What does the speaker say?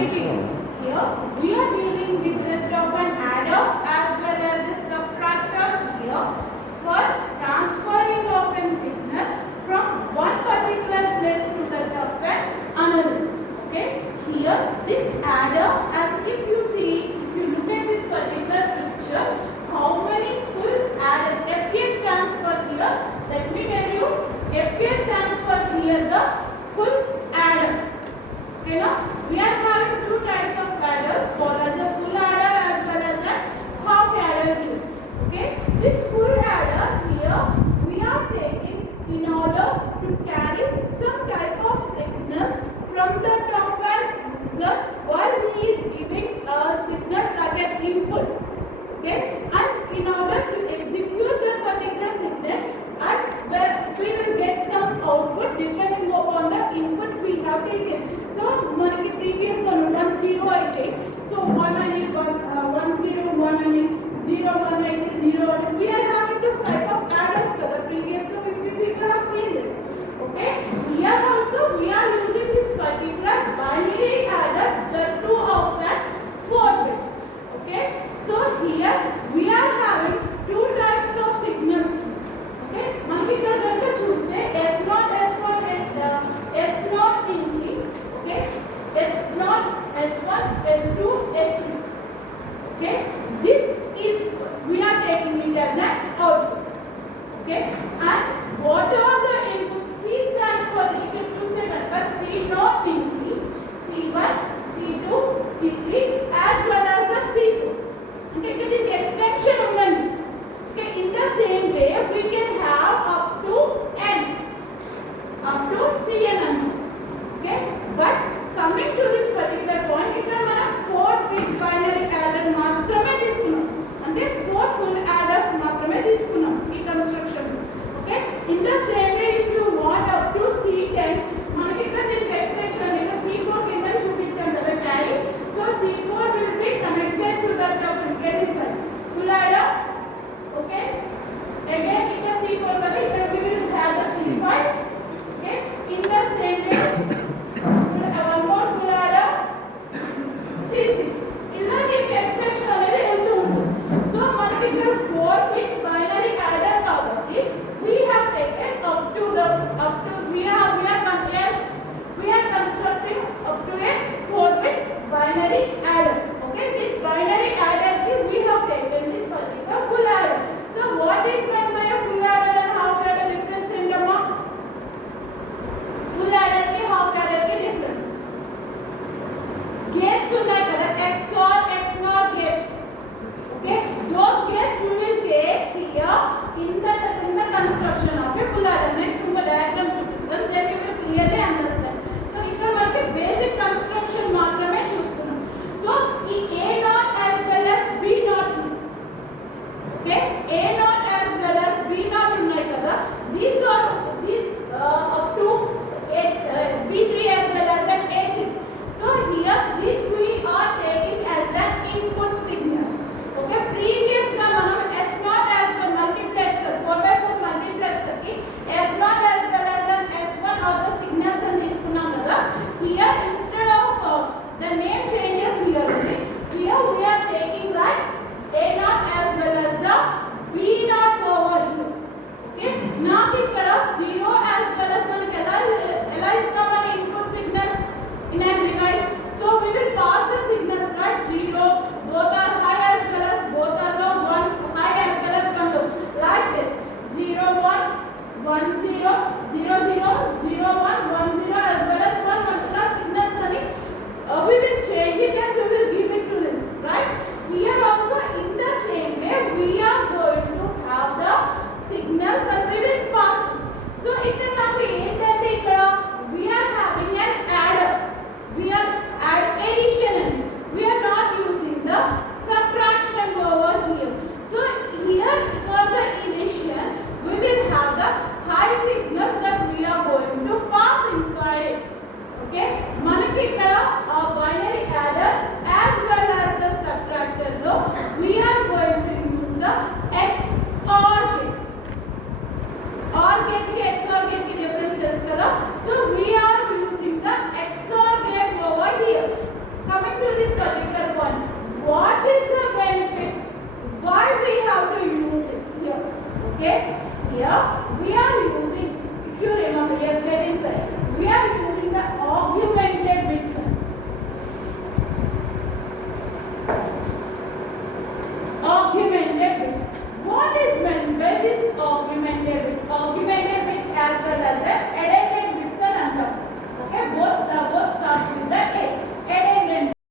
quantitative. Here we are dealing with the of an adder as well as a subtractor here for transferring of a signal from one particular place to that of another. Okay, here this adder, as if you see, if you look at this particular picture, how many full adders? FA stands for here. Let me tell you, FA stands for here the full adder. Okay, now we are having two types of adders, called as a full adder as well as a half adder here. Okay, this full adder here we are taking in order to carry some type of signal from the top and the while he is giving a signal like an input. Okay, and in order to execute that particular signal, and we will get some output depending upon the input we have taken. So, మనకి previous one 0 అయితే, so 1 అని 1 0 1 అని 0 1 అయితే 0 అని, we are having this type of adders కదా, previous so people have seen this. Okay, here also we are using this particular binary adder, the 2 of that 4 bit. Okay, so here we are having two types of signals. Okay, మనకి ఇక్కడ కనుక చూస్తే S0 S1 S0 నుంచి, okay, S0 S1 S2 S3. Okay, this is we are taking it as an output. Okay, and what are the inputs? C stands for, ఇక్కడ చూస్తే కనుక C0 నుంచి C1 C2 C3 as well as the C4. అంటే ఇక్కడ దీనికి extension ఉందండి. Okay, in the same way we can have up to n, up to Cn. Okay, but coming to this particular point, ఇక్కడ మనం 4 bit binary adder మాత్రమే తీసుకున్నాం, అంటే 4 full adders మాత్రమే తీసుకున్నాం ఈ construction. Okay, in the same way if you want up to C10, మనకి ఇక్కడ దీనికి ఎక్స్టెన్షన్ ఇక C4 కింద చూపించాం కదా carry. So C4 will be connected to that of getting side full adder. Okay, again ఇక్కడ C4 కదా, ఇక్కడ we will have the C5. Okay, in the same way one more full adder C6. ఇలా దీనికి extension అనేది వెళ్తూ ఉంటుంది. So మనకి ఇక్కడ 4 bit binary adder కాబట్టి we have taken up to we are constructing up to a 4 bit binary adder. Okay, this binary adder we have taken this particular full adder. So what is meant by a full adder and half adder difference in the mark? Full adder ki half adder ki difference. Gates ఉన్నాయి కదా, XOR XNOR gates. Okay, those gates we will take here in the construction of a full adder. Next ఇంకో diagram చూపిస్తాను, then you will clearly understand. So ఇక్కడ మనకి basic construction మాత్రమే చూస్తున్నాం. So ఈ A0 as well as B0. Okay, A0 as well as B0 ఉన్నాయి కదా, these up to B3 as well as an A3. So here these we are taking as an input signals. Okay, previous గా మనం S0 as well multiplexer 4x4 multiplexer కి S0 as well as an S1 or the signals అని Okay, here we are using, if you remember, yes, let inside. We are using the audio